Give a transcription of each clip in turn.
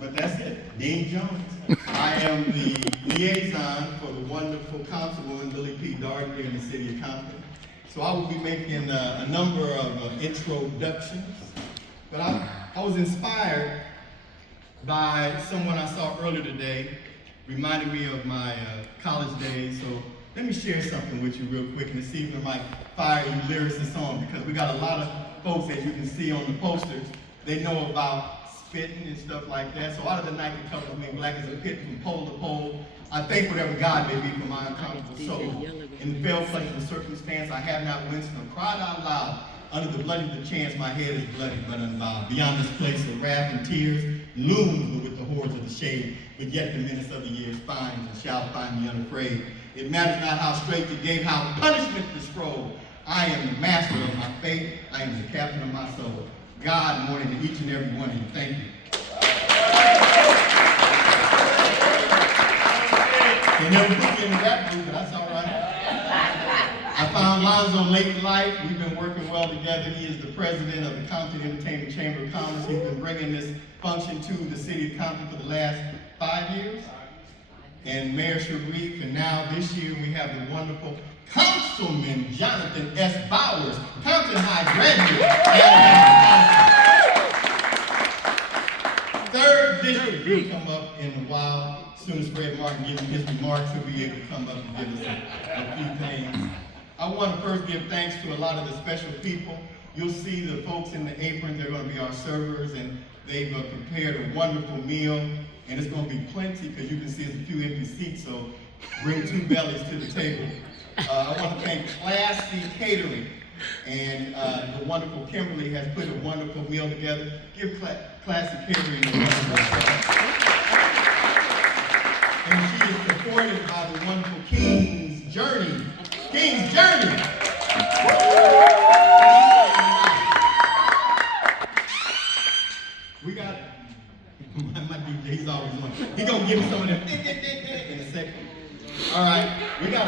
But that's it, Dean Jones. I am the liaison for the wonderful Councilwoman Billy P. Darden here in the city of Compton. So I will be making a number of introductions. But I was inspired by someone I saw earlier today, reminded me of my college days. So let me share something with you real quick, and see if it might fire you lyricists on, because we got a lot of folks, as you can see on the poster, they know about spitting and stuff like that. So out of the night that covers me, black as a pit from pole to pole, I thank whatever God may be for my uncomfortable soul. In the fell place of circumstance, I have not winced nor cried out loud. Under the blood of the chance, my head is bloody but unbowed. Beyond this place of wrath and tears, looms with the hordes of the shade. But yet the menace of the years finds and shall find me unafraid. It matters not how straight the gate, how punishment the scroll. I am the master of my fate. I am the captain of my soul. God, morning to each and every one of you. Thank you. They never put me in the rap group, but that's all right. I found Lonzo late in life. We've been working well together. He is the president of the Compton Entertainment Chamber of Commerce. He's been bringing this function to the city of Compton for the last 5 years. And Mayor Sharif, and now this year we have the wonderful Councilman Jonathan S. Bowers, Compton High graduate. Third district will come up in a while. As soon as Fred Martin gives me his remarks, he'll be able to come up and give us a few things. I want to first give thanks to a lot of the special people. You'll see the folks in the aprons. They're going to be our servers, and they've prepared a wonderful meal. And it's going to be plenty, because you can see there's a few empty seats, so bring 2 bellies to the table. I want to thank Class C Catering, and the wonderful Kimberly has put a wonderful meal together. Give Class C Catering a wonderful applause. And she is supported by the wonderful King's Journey. King's Journey! We got, my DJ, he's always on. He's going to give me some of that in a second. All right, we got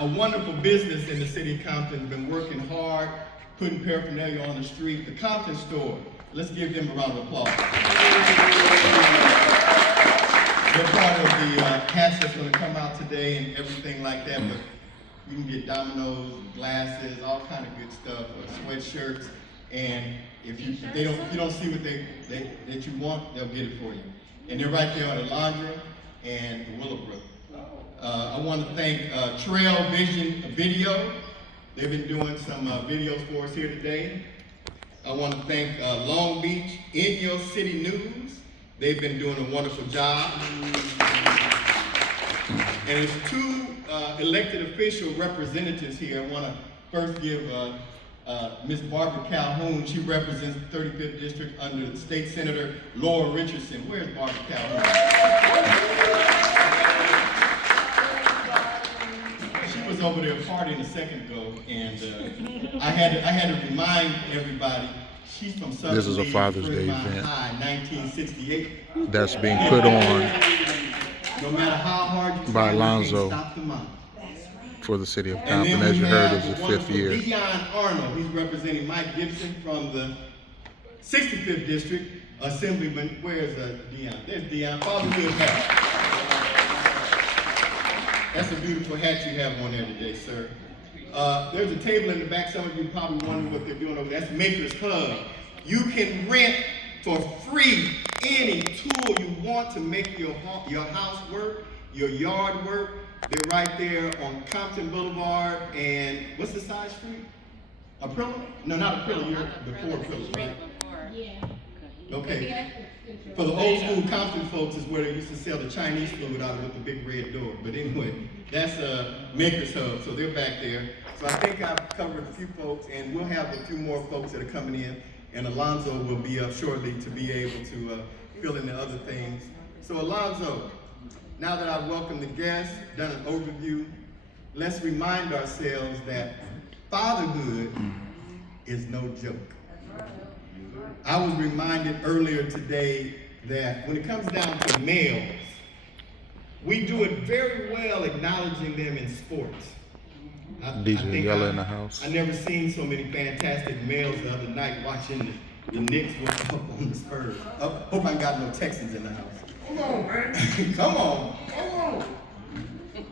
a wonderful business in the city of Compton, been working hard, putting paraphernalia on the street. The Compton store, let's give them a round of applause. They're part of the hats that's going to come out today and everything like that, but you can get dominoes, glasses, all kind of good stuff, sweatshirts, and if you don't see what that you want, they'll get it for you. And they're right there on the laundry and the Willowbrook. I want to thank Trail Vision Video. They've been doing some videos for us here today. I want to thank Long Beach In Your City News. They've been doing a wonderful job. And there's 2 elected official representatives here. I want to first give Ms. Barbara Calhoun. She represents the 35th District under the State Senator Laura Richardson. Where's Barbara Calhoun? She was over there partying a second ago, and I had to remind everybody, she's from Southern. This is a Father's Day event. High, 1968. That's being put on no matter how hard you by try, Alonzo you can't stop the mom. for the city of And Compton. then As you we heard, have it's the the 5th year. Dion Arnold. He's representing Mike Gibson from the 65th District. Assemblyman, where's Dion? There's Dion. Father me a hat. That's a beautiful hat you have on there today, sir. There's a table in the back. Some of you probably wonder what they're doing over there. That's Maker's Hub. You can rent for free any tool you want to make your house work, your yard work. They're right there on Compton Boulevard and what's the side street? Aprilla? No, not Aprilla. You're before Aprilla, right? Yeah. Okay. For the old school Compton folks is where they used to sell the Chinese food out of with the big red door. But anyway, that's Maker's Hub. So they're back there. So I think I've covered a few folks, and we'll have a few more folks that are coming in. And Alonzo will be up shortly to be able to fill in the other things. So Alonzo, now that I've welcomed the guests, done an overview, let's remind ourselves that fatherhood is no joke. I was reminded earlier today that when it comes down to males, we do it very well acknowledging them in sports. DJ Yella in the house. I never seen so many fantastic males the other night watching the Knicks were up on the Spurs. Hope I ain't got no Texans in the house. Come on, man. Come on. Come on.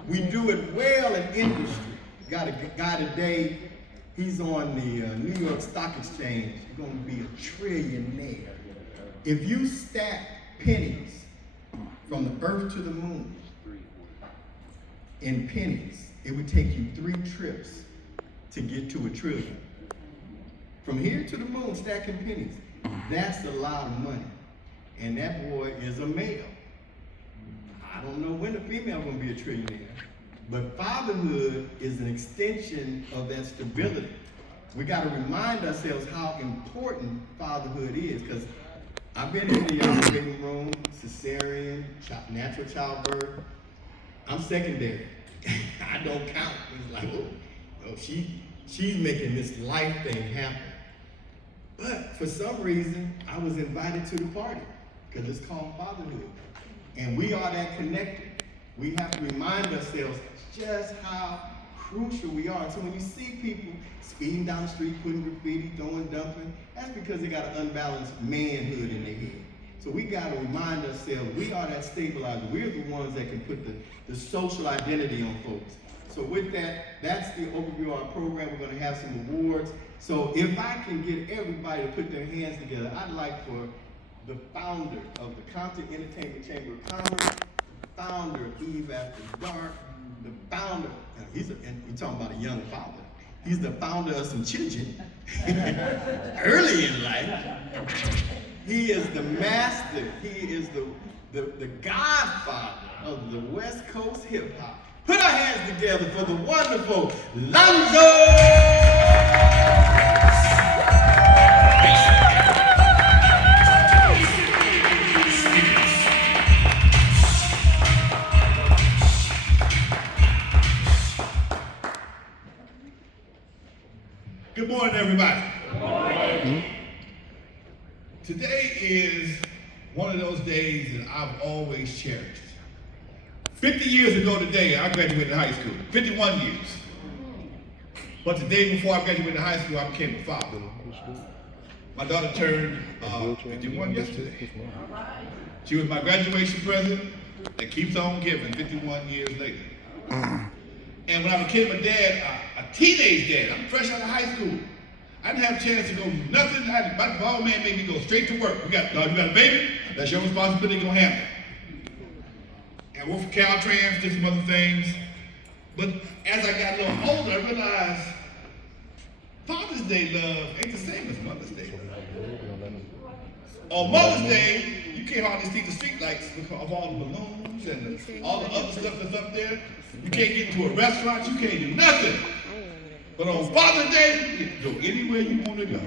We do it well in industry. Got a guy today, he's on the New York Stock Exchange. He's going to be a trillionaire. If you stack pennies from the earth to the moon in pennies, it would take you 3 trips to get to $1 trillion. From here to the moon, stacking pennies. That's a lot of money. And that boy is a male. I don't know when the female gonna be a trillionaire, but fatherhood is an extension of that stability. We gotta remind ourselves how important fatherhood is, because I've been in the operating room, cesarean, natural childbirth. I'm secondary. I don't count. It's like, oh, she's making this life thing happen. But for some reason, I was invited to the party, because it's called fatherhood. And we are that connected. We have to remind ourselves just how crucial we are. So when you see people speeding down the street, putting graffiti, throwing, dumping, that's because they got an unbalanced manhood in their head. So we got to remind ourselves we are that stabilizer. We're the ones that can put the social identity on folks. So with that, that's the overview of our program. We're going to have some awards. So if I can get everybody to put their hands together, I'd like for the founder of the Compton Entertainment Chamber of Commerce, the founder of Eve After Dark, the founder, and you're talking about a young father. He's the founder of some children early in life. He is the master. He is the godfather of the West Coast hip hop. Put our hands together for the wonderful Lonzo! Good morning, everybody. Good morning. Today is one of those days that I've always cherished. 50 years ago today, I graduated high school. 51 years. But the day before I graduated high school, I became a father. My daughter turned 51 yesterday. She was my graduation present that keeps on giving 51 years later. And when I became a dad, a teenage dad, I'm fresh out of high school. I didn't have a chance to go nothing. My old man made me go straight to work. You got a baby? That's your responsibility, go handle it. And I worked for Caltrans, did some other things. But as I got a little older, I realized Father's Day love ain't the same as Mother's Day love. On Mother's Day, you can't hardly see the street lights because of all the balloons and all the other stuff that's up there. You can't get into a restaurant, you can't do nothing. But on Father's Day, you can go anywhere you want to go.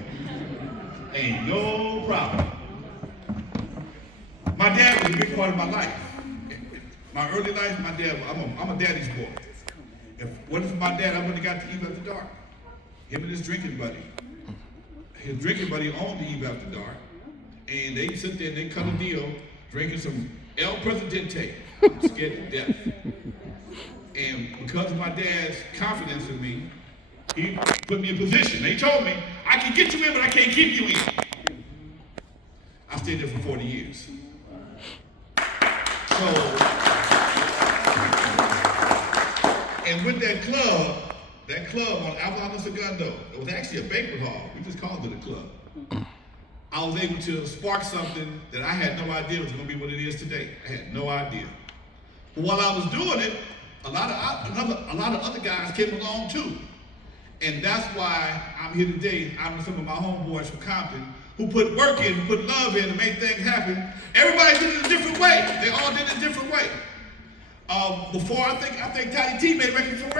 Ain't no problem. My dad was a big part of my life. My early life, my dad, I'm a daddy's boy. If it wasn't for my dad, I wouldn't have got to Eve After Dark. Him and his drinking buddy. His drinking buddy owned the Eve After Dark. And they sit there and they cut a deal drinking some El Presidente, scared to death. And because of my dad's confidence in me, he put me in position. He told me, I can get you in, but I can't keep you in. I stayed there for 40 years. So, and with that club on Avalon Segundo, it was actually a banquet hall. We just called it a club. I was able to spark something that I had no idea was going to be what it is today. I had no idea. But while I was doing it, a lot of other guys came along too. And that's why I'm here today. I'm with some of my homeboys from Compton who put work in, who put love in to make things happen. Everybody did it a different way. They all did it a different way. Before I think Tiny T made a record for